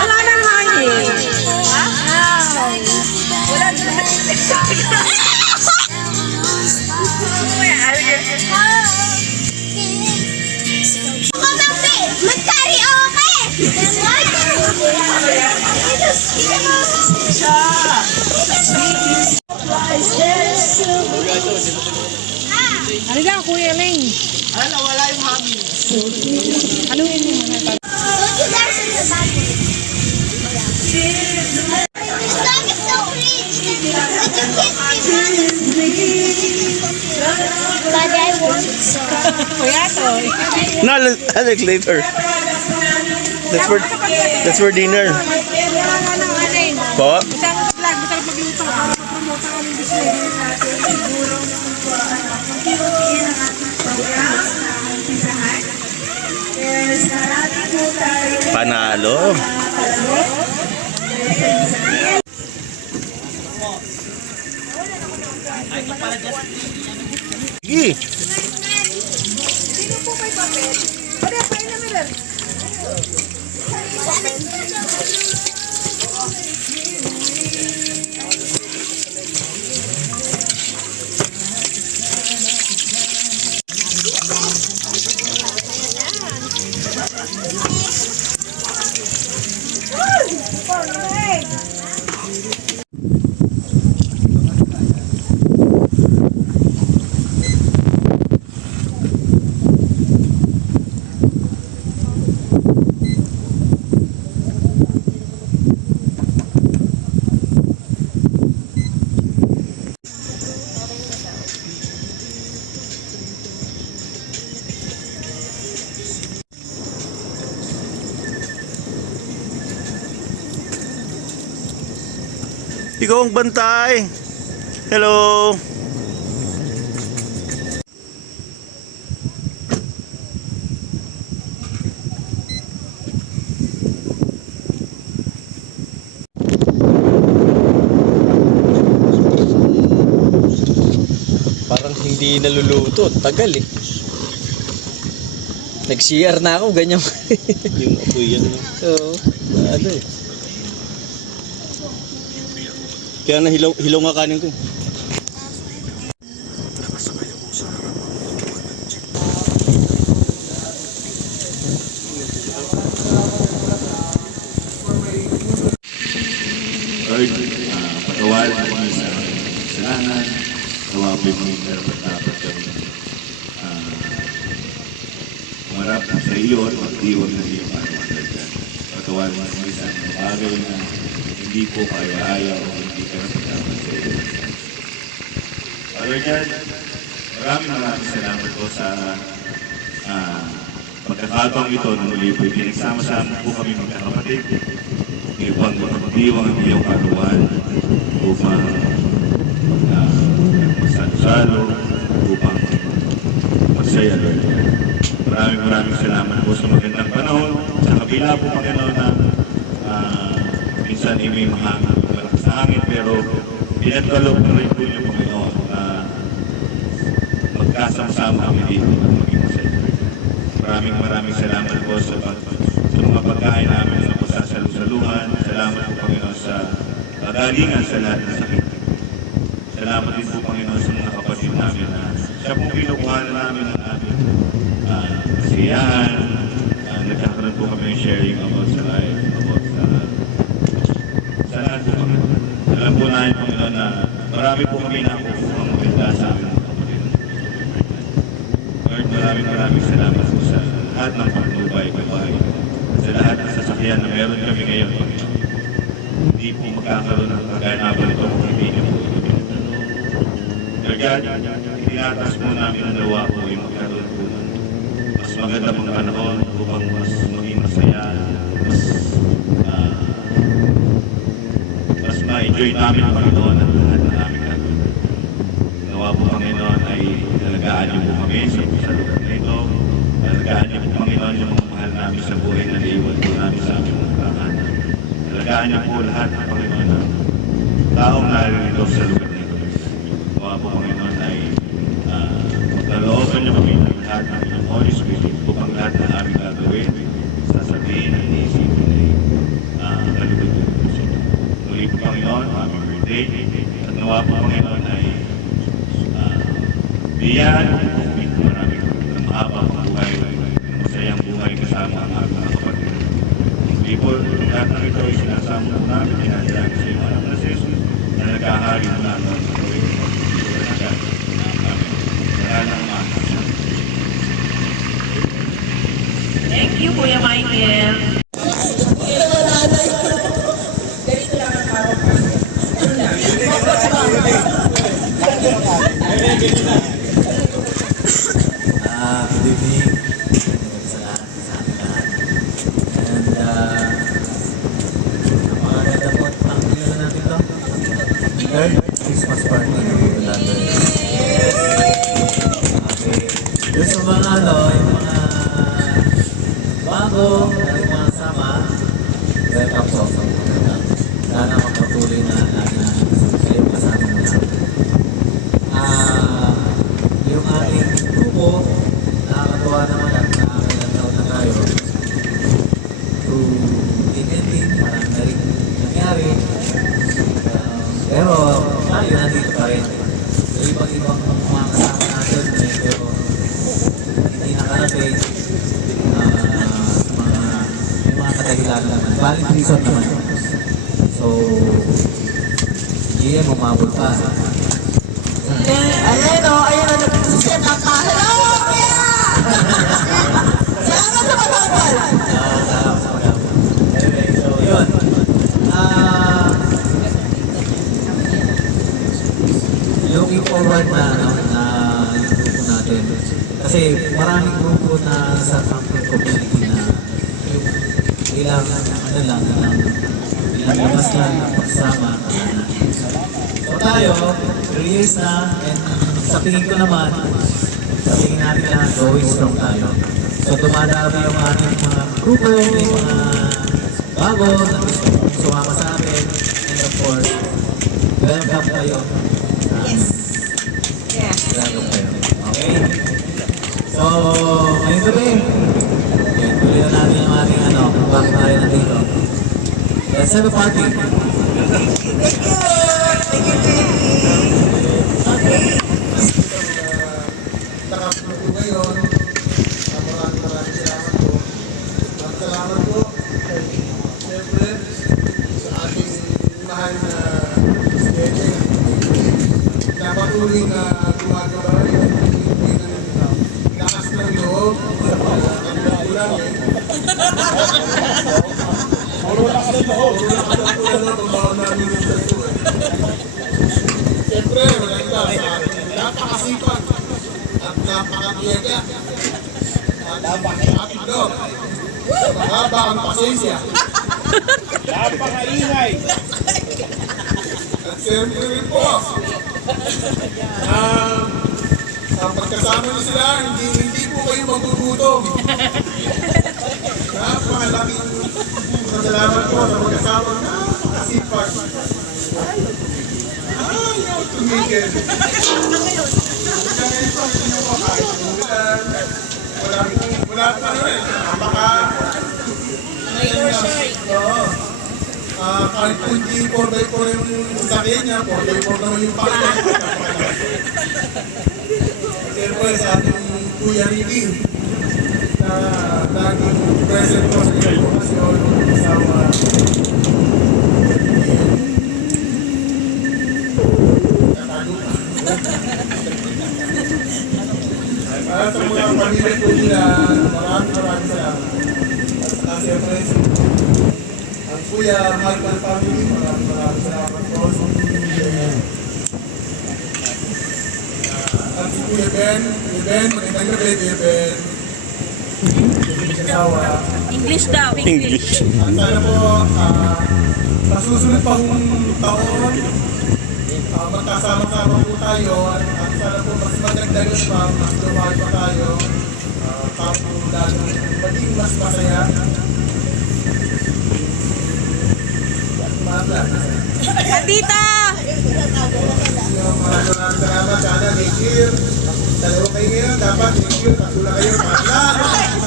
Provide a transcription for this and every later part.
Wala nang hangin. Ano ka, Kuya Leng? Ano, wala yung hangin. Ano yun yung mga Don't you dance in the balcony. Your stomach is so rich. Would you kiss me, Daddy, I want some. Kuya to? No, I'll look later. That's for dinner. Kailangan ng alin. Po? Masama sa vlog, masarap magluto para mapromote ang aming business natin. Panalo. Sige. Sino po may papel? Pwede, pwede na meron. Ikaw ang bantay. Hello. Parang hindi naluluto. Tagal eh. Nag-CR na ako, ganyan. Yung apoy yan. Oo. Ano eh. Kaya na hilaw nga kanin ko. Lord, patawarin mo kami sa kasalanan. Tawapin mo yung dapat kami umarap sa iyo at magdiwag na iyong panawagan. Patawarin mo kami sa mga bagay na hindi po kaya-ayaw o hindi ka dapat sa iyo. Father God, maraming salamat po sa pagkakataong ito na muli po pinagsama-sama po kami magkakapatid. Upang magdiwang ang iyong kaluwan, upang masansalo, upang magsaya, Lord. Maraming salamat po sa magandang panahon. Sa kabila po, Panginoon, na minsan may malakas na hangin, pero pinagkalog na rin po niyo, Panginoon, na magkasama-sama kami dito at maging masaya. Maraming salamat po sa mga pagkain namin na sasalusaluhan. Salamat po, Panginoon, sa pagalingan sa lahat ng sakit. Salamat din po, Panginoon, sa mga kapatid namin na siya pong kinukuhanan namin ng aming kasiyahan. Nagkakaroon po kami yung sharing about sa life, about sa lahat po, Panginoon. Alam po namin, Panginoon, na marami po kami na kukuha maganda sa aming kapatid. Lord, maraming salamat po sa lahat ng pagtubay, sa lahat ng sasakyan na meron kami ngayon. Hindi po magkakaroon ng kaganapan ito kung hindi niyo po ito pinagtanong. Lord, tinatas po namin ang lawa po yung magkaroon po ng mas maganda pang panahon upang mas maging masaya, mas ma-enjoy namin, Panginoon, ang lahat ng aming gagawin. Nawa po, Panginoon, ay alagaan niyo po kami sa lugar na ito. Alagaan niyo po, Panginoon, yung mga mahal namin sa buhay na naiwan po namin sa aming mga tahanan. Alagaan niyo po lahat, Panginoon, ng taong naririto sa lugar na ito. Nawa po, Panginoon, ay magkalooban niyo kami ng lahat ng inyong Holy Spirit upang lahat ng aming gagawin, sasabihin at iisipin ay kalugod po. Muli po, Panginoon, aming birthday, at nawa po, Panginoon, ay biyaan po maraming ng mahaba pang buhay, ng masayang buhay kasama ang aming mga kapatid. Muli po, lahat ng ito ay sinasama po namin, dinadalangin sa iyo, anak na si Jesus, na nagkahari mo namin ang gawin mo. Thank you, Kuya Michael. Good evening sa lahat, sa ating lahat. And napakaganda po at pang-ilan natin ito. Third Christmas party ng Bulander. Okay. Doon sa mga yung mga bago na yung mga kasama, welcome po. Sana magpatuloy na lagi na kayo kasama mo natin. Yung ating grupo, nakakatuwa naman at nakakailang taon na tayo. To ending, parang na rin nangyari. Pero tayo nandito pa rin. So ibang mga kasama natin, medyo hindi nakarating. May mga kadahilan naman. Valid reason naman. So, hindi yan umabot pa. Ayan o, nag-set up ka. Hello, Kuya! Salamat sa pagkakal. Anyway, so yun. Looking forward na yung grupo natin. Kasi maraming grupo na sa camping community na yung ilang labas lang ang pagsama. So tayo, 3 years na, and sa tingin ko naman, sa tingin natin na going strong tayo. So dumadami yung ating mga grupo, may mga bago na gusto sumama sa atin, and of course, welcome kayo. Yes. Yeah. Welcome kayo. Okay? So, ngayong gabi, tuloy na natin yung ating bakit tayo nandito. Let's have a party. Nakapulog ko ngayon. Maraming salamat po. Salamat po. Siyempre, sa ating mahal na schedule. Napatuloy na gumagawa rin. Lakas ng loob sa kanilang ulang eh. Puro lang ka ng loob. Pagbawa namin yung tayo eh. Siyempre, walang iba sa ating napakasipag at napakatiyega at napakatidog. Mahaba ang pasensya. Napakaingay. At siyempre rin po, ang pagkasama niyo sila, hindi po kayo magugutom. Napakalaking salamat po sa pagkasama na napakasipag. Ayaw tumigil. Ganito, hindi po kahit umulan. Wala pa rin. Kahit po hindi 4x4 yung sakyan niya, 4x4 naman yung pakyan. Siyempre sa ating Kuya Ricky na laging present po sa informasyon kasama para sa mga pamilya po nila, maraming salamat. At saka siyempre ang Kuya Michael family, maraming salamat po sa at si Kuya Ben, magandang gabi, Kuya Ben. asawa. English daw, English. At sana po, sa susunod pang taon, magkasama-sama po tayo at sana po mas madagdagan pa, mas lumaki pa tayo para po lalo maging mas masaya. Andita! Maraming salamat. Sana next year, dalawa kayo ngayon, dapat next year, tatlo na kayo.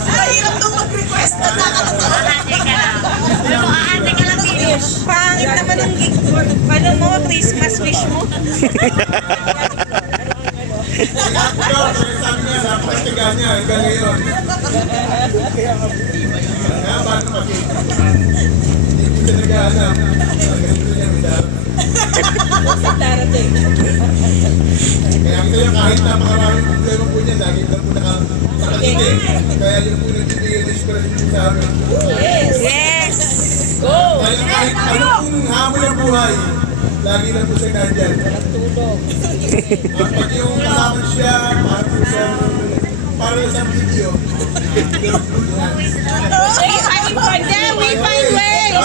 Ay, hirap nung mag-request na nakakatawa. Aate ka lang, finish. Pangit naman ang ano mo, Christmas wish mo. Sabi niya, napakatiga niya, hanggang ngayon. Kaya paano mag-ibig? Hindi po siya nag-aanap. Ganito niya, midal. Kaya kahit napakaraming problema po niya, lagi lang po nakakatindi. Kaya yun po nagbibigay ng inspiration po sa amin. Yes! Go! Kaya kahit ano pong hamon ng buhay, lagi lang po siya nandyan. At pag yung kasama siya, para sa video. We find ways!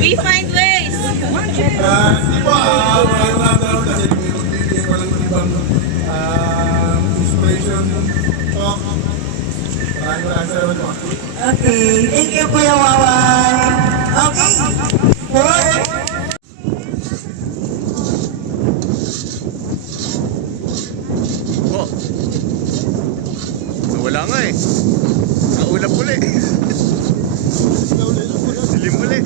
We find ways! Hindi po, wala kasi po yung magbibigay ko ng ibang inspiration talk. Maraming salamat po. Okay, thank you, Kuya Wawan. Okay, Oh. Wala nga eh. Naulap uli. Dilim uli.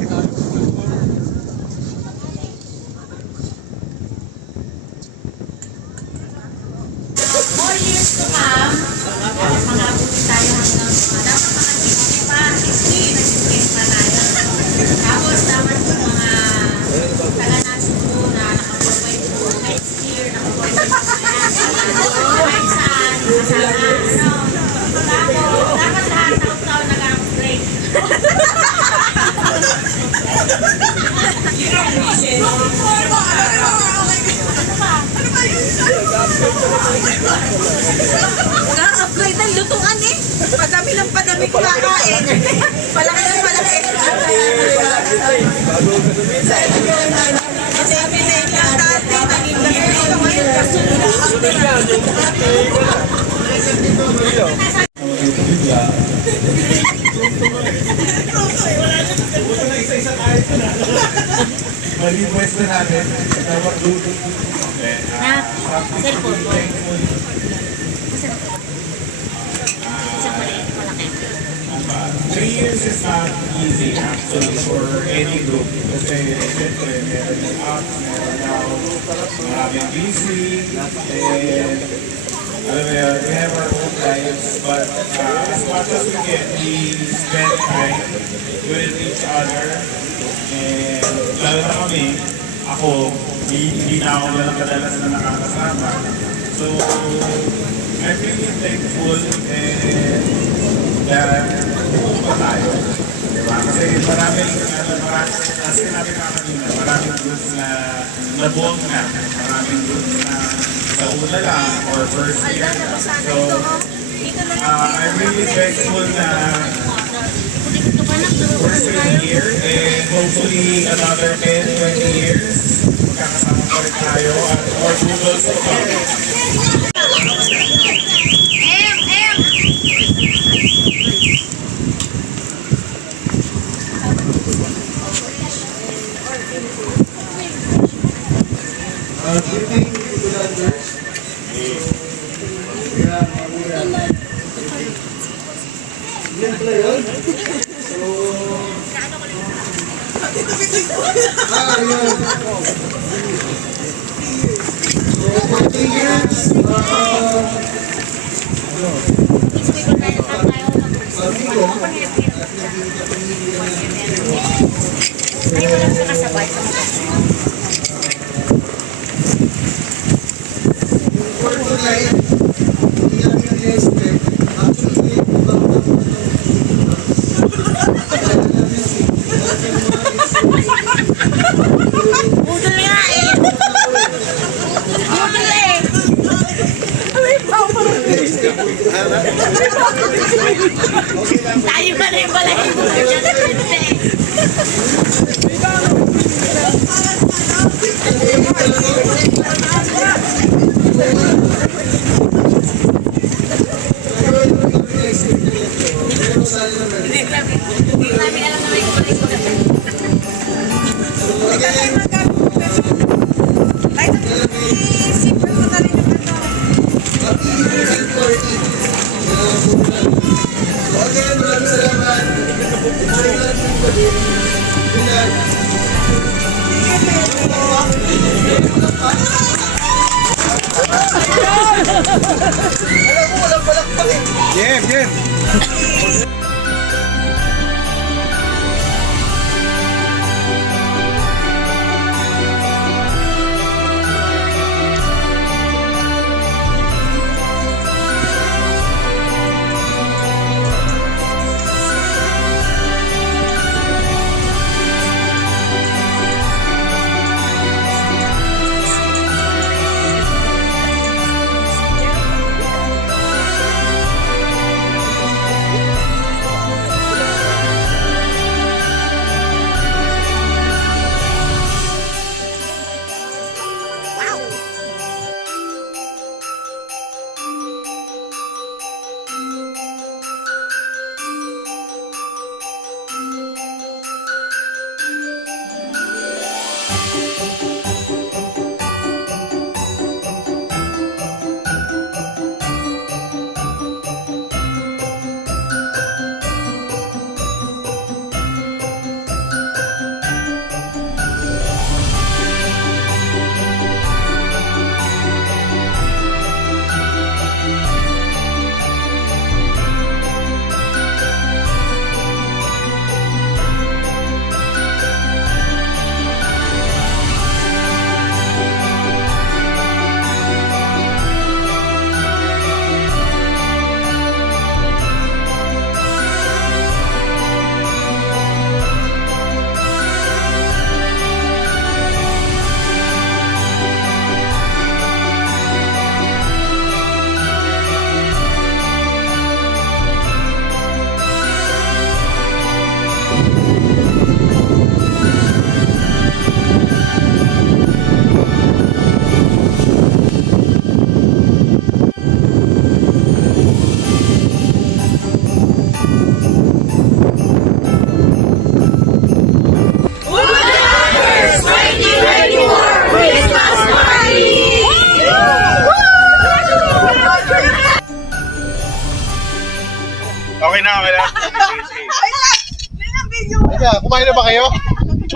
more years to come, mga-abuti tayo hanggang dapat mga 60 pa, 60, nag-60 pa tayo. Tapos dapat yung mga taga-nasin po na nakabuhay po next year, nakabuhay po na kahit saan, kasama, ano. Tapos, dapat lahat taon-taon nag-upgrade. Nag-upgrade ng lutuan eh. Padami ng padami ko kakain. Palaki ng palaki. Kasi pinay niya dati, naging ganito ngayon kasi Mali pwesto natin. Tawag luto. Cellphone mo. 3 years is not easy actually for any group kasi siyempre meron yung ups, meron downs, maraming busy, and alam mo yun, we have our own lives but as much as we can, we spend time with each other and lalo na kami, ako, hindi na ako lang kadalas na nakakasama. So, I'm really thankful and that pa tayo. Diba? Kasi maraming sinabi ka kanina, maraming groups na nabuong na, maraming groups na nauna lang or first year. So, I'm really thankful na we're still here and hopefully another 10-20 years magkakasama pa rin tayo at more doodles to come. Greeting to the elders. Yan pala yun. So, yun. So, 14 years, budol nga eh. Budol eh. Game, game. Okay na, okay na. Ayan, kumain na ba kayo?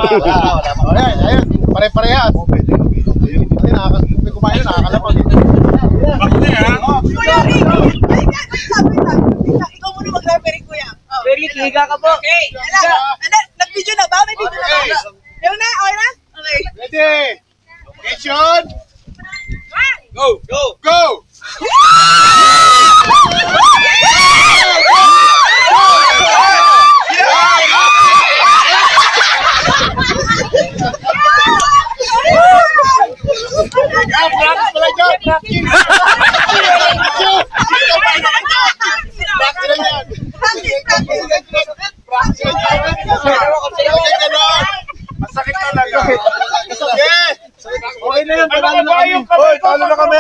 Wala pa. Ayan, ayan. Pare-parehas. May kumain na, nakakalapag. Bakit na yan? Kuya Rick! Ay, ikaw muna mag-referee, kuya. Rick, higa ka po. Okay. Nag-video na ba? May video na ba? Yung na? Okay na? Okay. Ready? Action! Go! Go! Go! Practice pala dyan! Practice! Practice lang yan! Practice lang yan! Masakit talaga. Sige! Okay na yan, Ano ba yung kamay ko? talo na kami!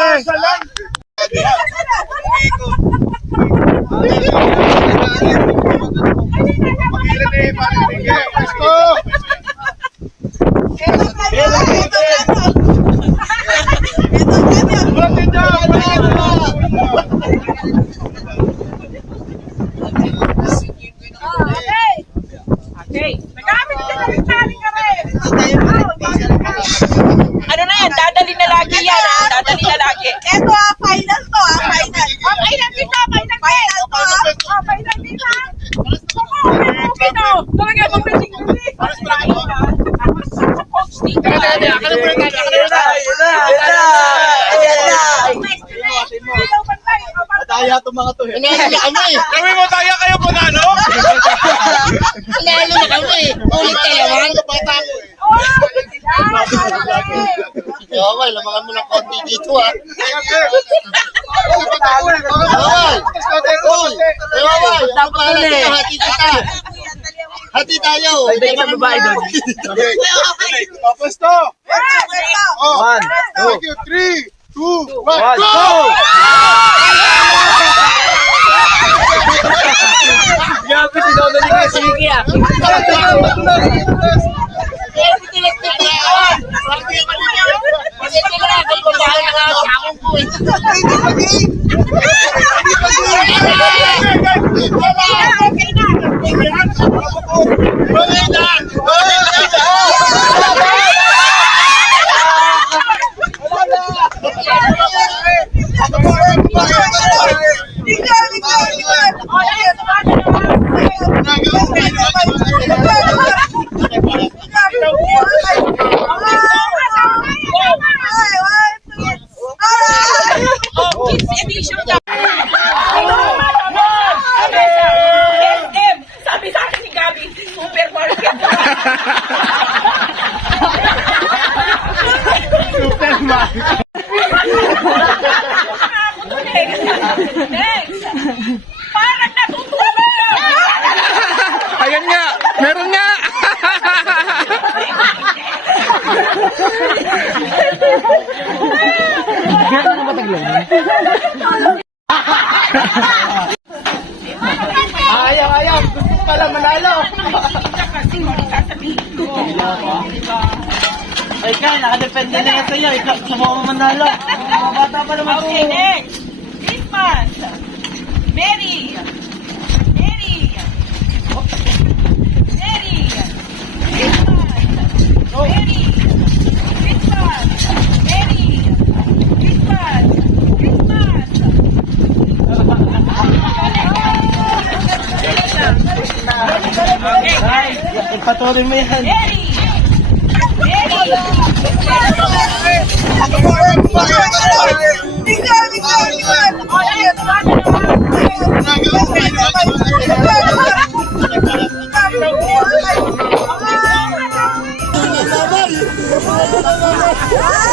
Magilan eh, sige! Let's go! Ano na yan? Dadali na lagi yan. Dadali na lagi. Eto final to final. Final dito, final final to final dito. Talaga mo pressing Daya itong mga to eh. Kami mo tayo kayo po na, no? Lalo na kami. Ulit kayo, man. Okay, lamangan mo ng konti dito ah. Hati tayo. Ay, sa babae doon. Tapos to. Oh, 1, 2, 3, 2, 1, go! Grabe si Dominic na sige ah. Sabi sa akin ni Gabi, supermarket. Next! Parang natutulog! Ayan nga! Meron nga! Ayaw. Gusto ko pala manalo. Kasi hindi sasabihin ko. Ay, Kyle, nakadepende na yan sa'yo. Ikaw, gusto mo manalo. Mga bata pa naman. Okay, next! Christmas! Mary! Mary! Mary! Christmas! Mary! Christmas! Mary! Christmas! Christmas! Okay. Ipatuloy mo yan. Mary! Mary! Ah!